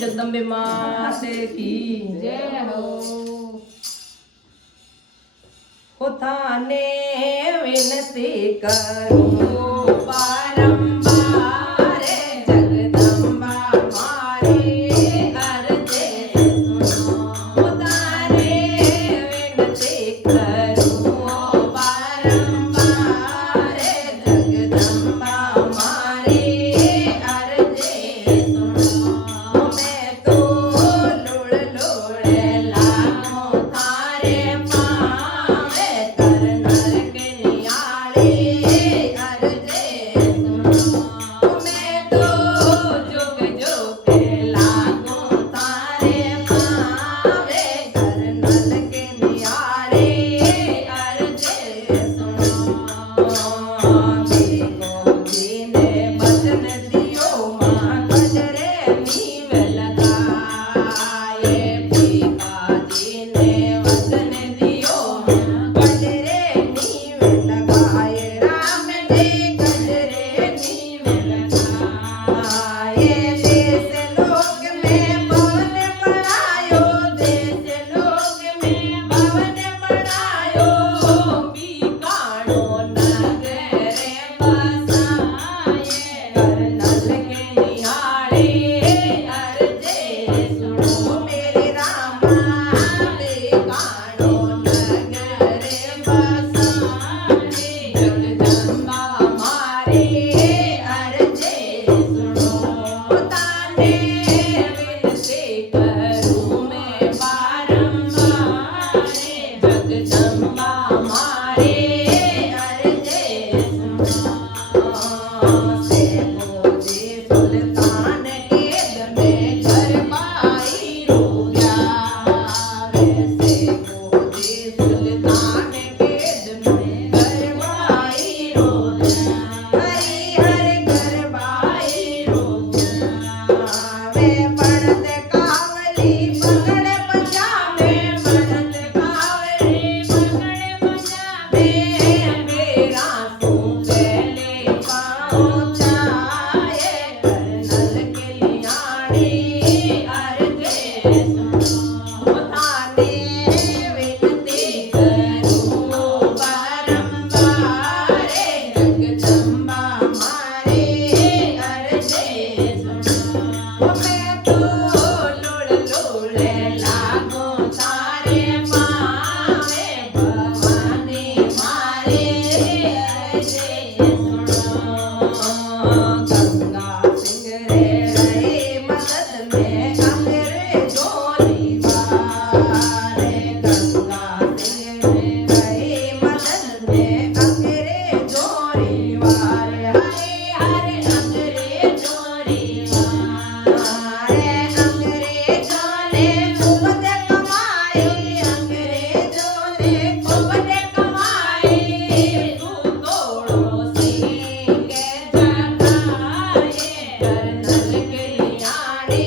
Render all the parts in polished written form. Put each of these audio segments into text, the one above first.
जगदम्बे मात की जय हो। थाने विनती करूं बारंबार जगदम्बा मारे अर्जे सुनो। थाने विनती करूं बारंबार जगदम्बा मारे अर्जे सुनो। मैं तो लुड़ लुड़ लागूं थारे पावे करनर के नियाले अर्जे सुनो। मैं तो जुग जुग लागूं तारे पावे करनर के नियाले अर्जे सुनो। मेरी गोदी ने बचन दियो मां गजरे नीव लगाए। पिताजी ने वचन दियो मां गजरे नीव लगाए। राम जी गजरे नीव लगाए। देश लोक में भवन बनायो। देश लोक में भवन बनायो। बीकाणो नगरे बसाए करनल के निहाले अर्जे सुनो। मेरे रामा बीकाणो नगरे बसाए जगदम्बा मारे अर्जे सुनो। ताने विनती करूं मैं बारंबार जगदम्बा मारे अर्जे सुनो। से मोदी सुल्तान केद में गरबाई रोया। वैसे मोदी सुल्तान केद में गरबाई रोया। हरि हरि गरबाई रोया। वे बढ़त कावली पकड़ पंजाबे। बढ़त कावली पकड़ पंजाबे। मेरा तू पहले पहुंचाए करनल के लियाने अर्जे सुनो। थाने विनती करूं बारंबार जगदम्बा मारे अर्जे सुनो। मैं तो लुड़ लुड़ लागूं तारे पावे भवानी मारे अर्जे सुनो। गंगा सिंह रे रहे मदद में अंग्रेजों वारे। गंगा सिंह रे रहे मदद में अंग्रेजों वारे। हरे हरे अंग्रेजों वारे। अंग्रेजों ने खूब कमाई। अंग्रेजों ने खूब कमाई। तू तोड़ो सिंह जगाए करनल के लियाने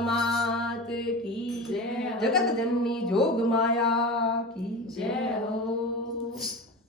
માત કી જય હો. જગત જનની જોગ માયા કી જય હો